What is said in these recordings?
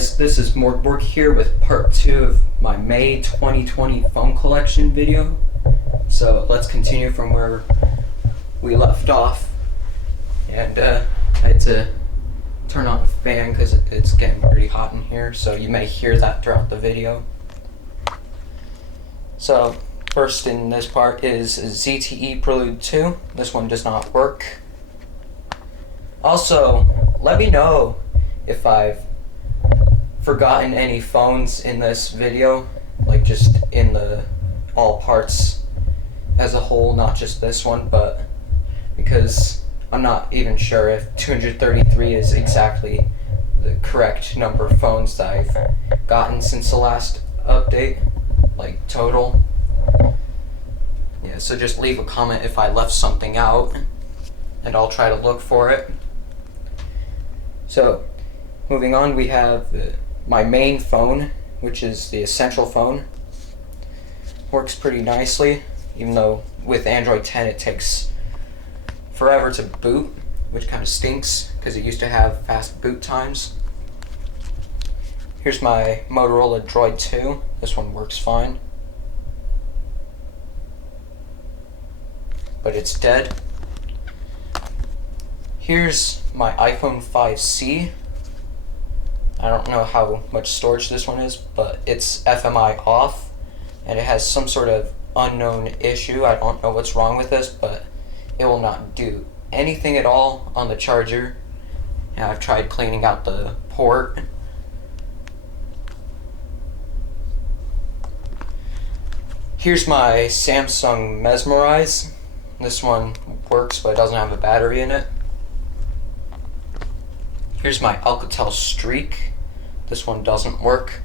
guys, this is MORGBORG here with part 2 of my May 2020 phone collection video. So let's continue from where we left off. And I had to turn on the fan because it's getting pretty hot in here, so you may hear that throughout the video. So first in this part is ZTE Prelude 2. This one does not work. Also, let me know if I've forgotten any phones in this video, like just in the all parts as a whole, not just this one, but because I'm not even sure if 233 is exactly the correct number of phones that I've gotten since the last update, like total. Yeah, so just leave a comment if I left something out and I'll try to look for it. So moving on, we have my main phone, which is the essential phone. Works pretty nicely, even though with Android 10 it takes forever to boot, which kind of stinks because it used to have fast boot times. Here's my Motorola Droid 2. This one works fine, but it's dead. Here's my iPhone 5C. I don't know how much storage this one is, but it's FMI off, and it has some sort of unknown issue. I don't know what's wrong with this, but it will not do anything at all on the charger. And I've tried cleaning out the port. Here's my Samsung Mesmerize. This one works, but it doesn't have a battery in it. Here's my Alcatel Streak. This one doesn't work.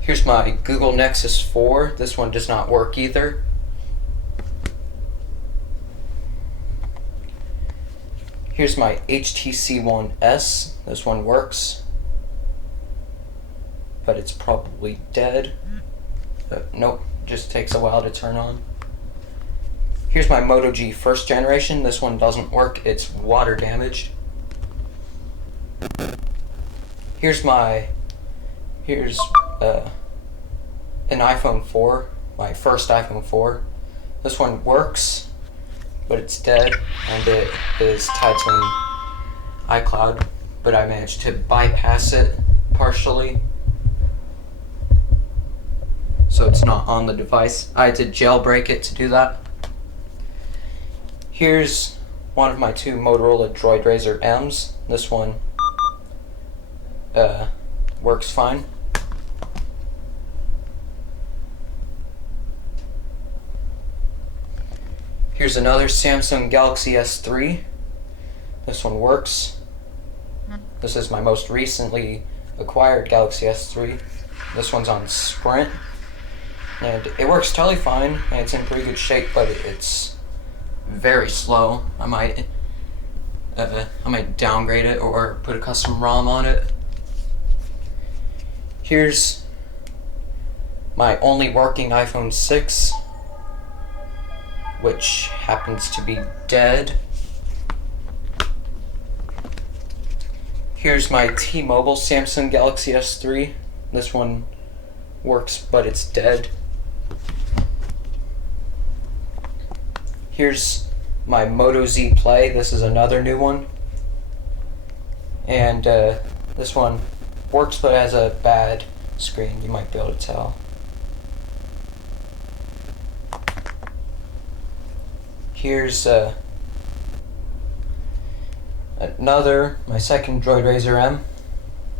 Here's my Google Nexus 4. This one does not work either. Here's my HTC One S. This one works, but it's probably dead. Nope, just takes a while to turn on. Here's my Moto G first generation. This one doesn't work. It's water damaged. Here's an iPhone 4, my first iPhone 4. This one works, but it's dead, and it is tied to an iCloud, but I managed to bypass it partially, so it's not on the device. I had to jailbreak it to do that. Here's one of my two Motorola Droid Razr M's. This one works fine. Here's another Samsung Galaxy S3. This one works. This is my most recently acquired Galaxy S3. This one's on Sprint, and it works totally fine, and it's in pretty good shape, but it's very slow. I might downgrade it or put a custom ROM on it. Here's my only working iPhone 6, which happens to be dead. Here's my T-Mobile Samsung Galaxy S3. This one works, but it's dead. Here's my Moto Z Play. This is another new one, and this one works, but has a bad screen. You might be able to tell. Here's my second Droid Razr M.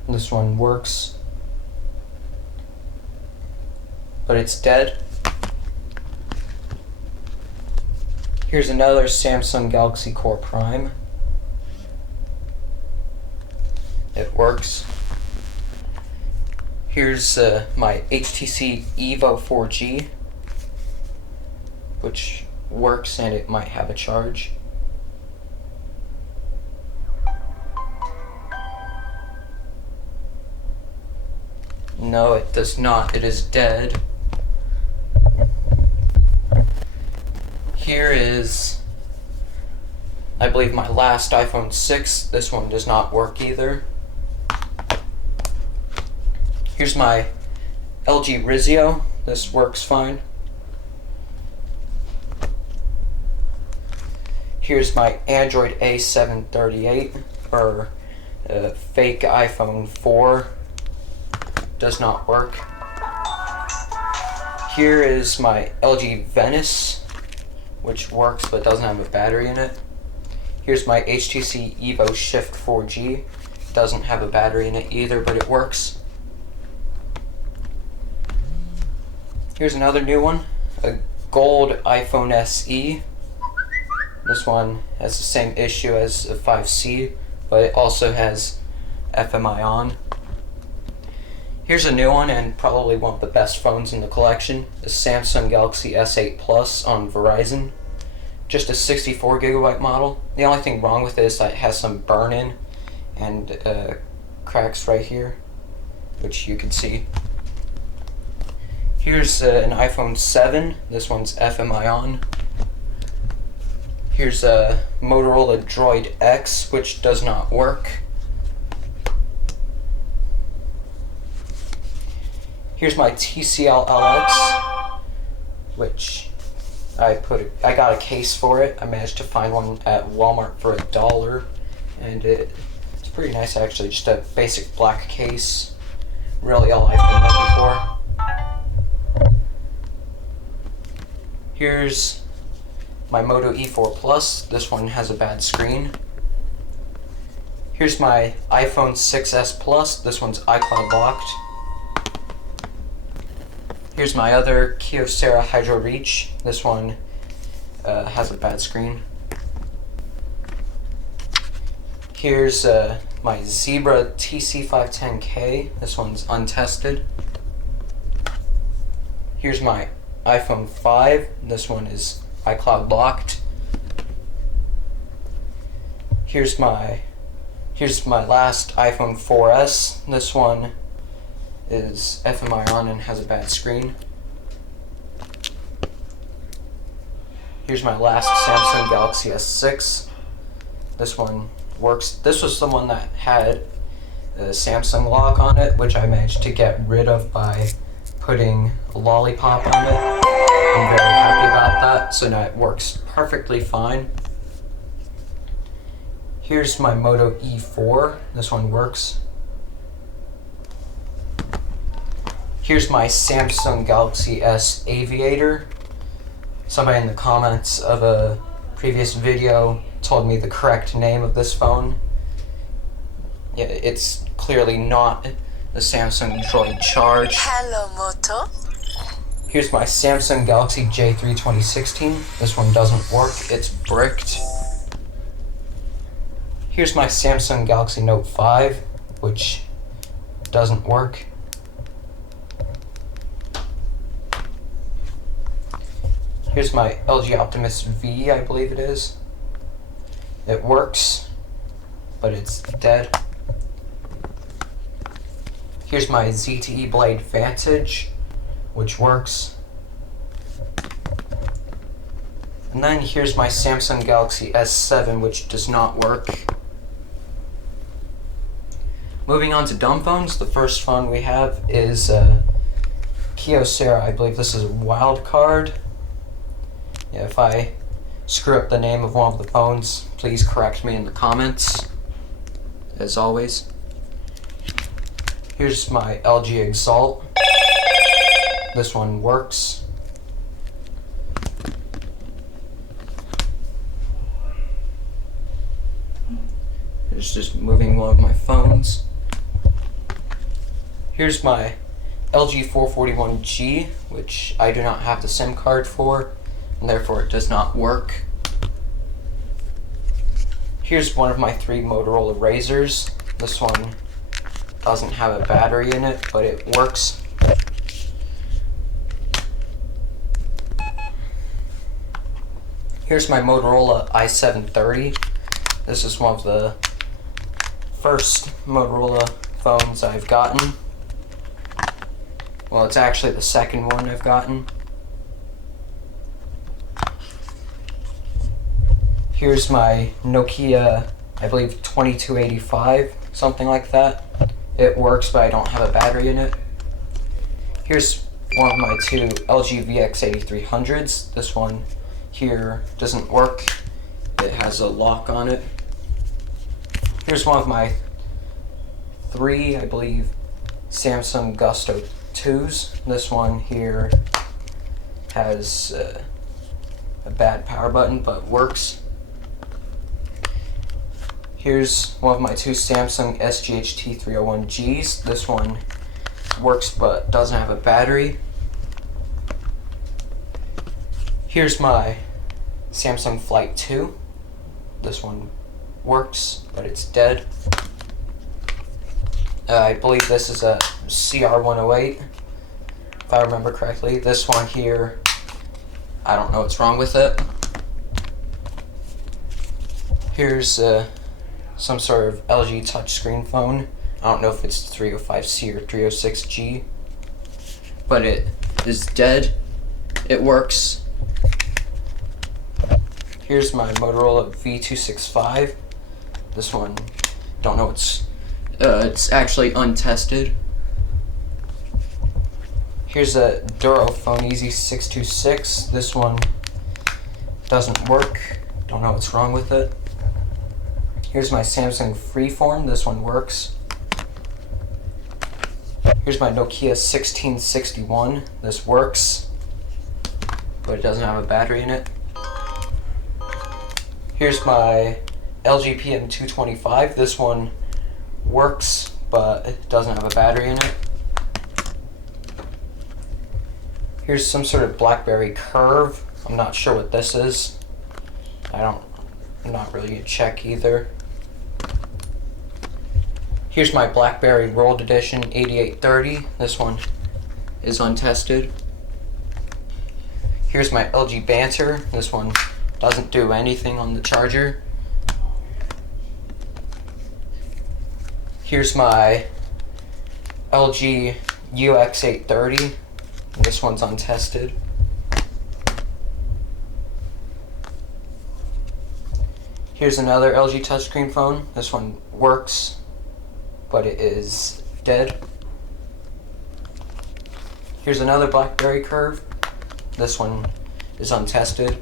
This one works, but it's dead. Here's another Samsung Galaxy Core Prime. It works. Here's my HTC Evo 4G, which works, and it might have a charge. No, it does not. It is dead. Here is I believe my last iPhone 6, this one does not work either. Here's my LG Rizio, this works fine. Here's my Android A738, or fake iPhone 4, does not work. Here is my LG Venice, which works but doesn't have a battery in it. Here's my HTC Evo Shift 4G, doesn't have a battery in it either, but it works. Here's another new one, a gold iPhone SE. This one has the same issue as a 5C, but it also has FMI on. Here's a new one, and probably one of the best phones in the collection, the Samsung Galaxy S8 Plus on Verizon. Just a 64GB model. The only thing wrong with it is that it has some burn-in and cracks right here, which you can see. Here's an iPhone 7. This one's FMI on. Here's a Motorola Droid X, which does not work. Here's my TCL LX, which I got a case for it. I managed to find one at Walmart for $1, and it's pretty nice actually. Just a basic black case. Really all I've been looking for. Here's my Moto E4 Plus. This one has a bad screen. Here's my iPhone 6s Plus. This one's iCloud locked. Here's my other Kyocera Hydro Reach. This one has a bad screen. Here's my Zebra TC510K. This one's untested. Here's my iPhone 5. This one is iCloud locked. Here's my last iPhone 4S. This one is FMI on and has a bad screen. Here's my last Samsung Galaxy S6. This one works. This was the one that had a Samsung lock on it, which I managed to get rid of by putting a lollipop on it. I'm very happy about that, so now it works perfectly fine. Here's my Moto E4. This one works. Here's my Samsung Galaxy S Aviator. Somebody in the comments of a previous video told me the correct name of this phone. Yeah, it's clearly not the Samsung Droid Charge. Hello, Moto. Here's my Samsung Galaxy J3 2016. This one doesn't work, it's bricked. Here's my Samsung Galaxy Note 5, which doesn't work. Here's my LG Optimus V, I believe it is. It works, but it's dead. Here's my ZTE Blade Vantage, which works. And then here's my Samsung Galaxy S7, which does not work. Moving on to dumb phones, the first phone we have is Kyocera. I believe this is Wildcard. Yeah, if I screw up the name of one of the phones, please correct me in the comments, as always. Here's my LG Exalt. This one works. It's just moving one of my phones. Here's my LG 441G, which I do not have the SIM card for, and therefore it does not work. Here's one of my 3 Motorola Razrs. This one doesn't have a battery in it, but it works. Here's my Motorola i730. This is one of the first Motorola phones I've gotten. Well, it's actually the second one I've gotten. Here's my Nokia, I believe 2285, something like that. It works, but I don't have a battery in it. Here's one of my two LG VX8300s. This one here doesn't work. It has a lock on it. Here's one of my three, I believe, Samsung Gusto 2s. This one here has a bad power button, but works. Here's one of my two Samsung SGHT301Gs. This one works but doesn't have a battery. Here's my Samsung Flight 2. This one works, but it's dead. I believe this is a CR108, if I remember correctly. This one here, I don't know what's wrong with it. Here's some sort of LG touchscreen phone. I don't know if it's 305C or 306G, but it is dead. It works. Here's my Motorola V265. This one, don't know, it's actually untested. Here's a Durophone EZ626. This one doesn't work. Don't know what's wrong with it. Here's my Samsung Freeform. This one works. Here's my Nokia 1661. This works, but it doesn't have a battery in it. Here's my LG PM225. This one works, but it doesn't have a battery in it. Here's some sort of BlackBerry Curve. I'm not sure what this is. I'm not really gonna check either. Here's my BlackBerry Rolled Edition 8830. This one is untested. Here's my LG Banter. This one doesn't do anything on the charger. Here's my LG UX830. This one's untested. Here's another LG touchscreen phone. This one works, but it is dead. Here's another BlackBerry Curve. This one is untested.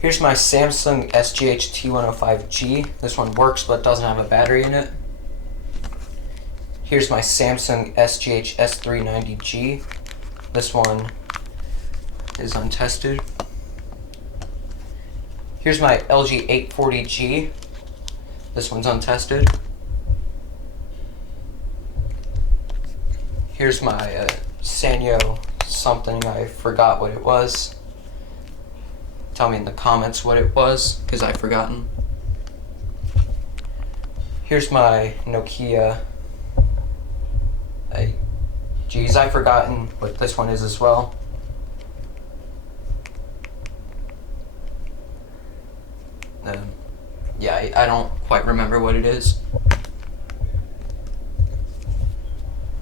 Here's my Samsung SGH-T105G. This one works but doesn't have a battery in it. Here's my Samsung SGH-S390G. This one is untested. Here's my LG 840G. This one's untested. Here's my Sanyo something, I forgot what it was. Tell me in the comments what it was, because I've forgotten. Here's my Nokia. Geez, I've forgotten what this one is as well. Yeah, I don't quite remember what it is.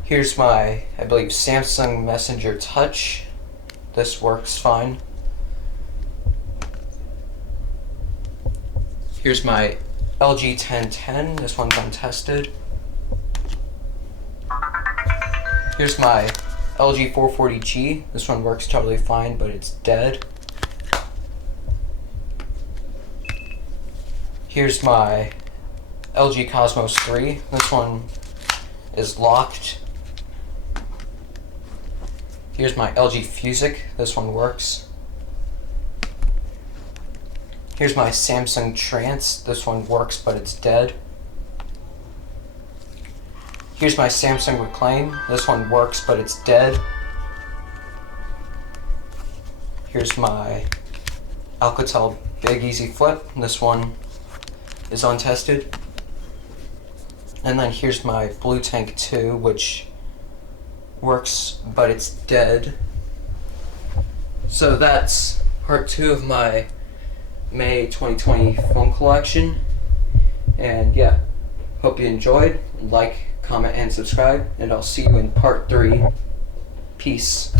Here's my, I believe, Samsung Messenger Touch. This works fine. Here's my LG 1010. This one's untested. Here's my LG 440G. This one works totally fine, but it's dead. Here's my LG Cosmos 3. This one is locked. Here's my LG Fusic. This one works. Here's my Samsung Trance. This one works, but it's dead. Here's my Samsung Reclaim. This one works, but it's dead. Here's my Alcatel Big Easy Flip. This one is untested. And then here's my Blue Tank 2, which works, but it's dead. So that's part 2 of my May 2020 phone collection. And yeah, hope you enjoyed. Like, comment, and subscribe, and I'll see you in part 3. Peace.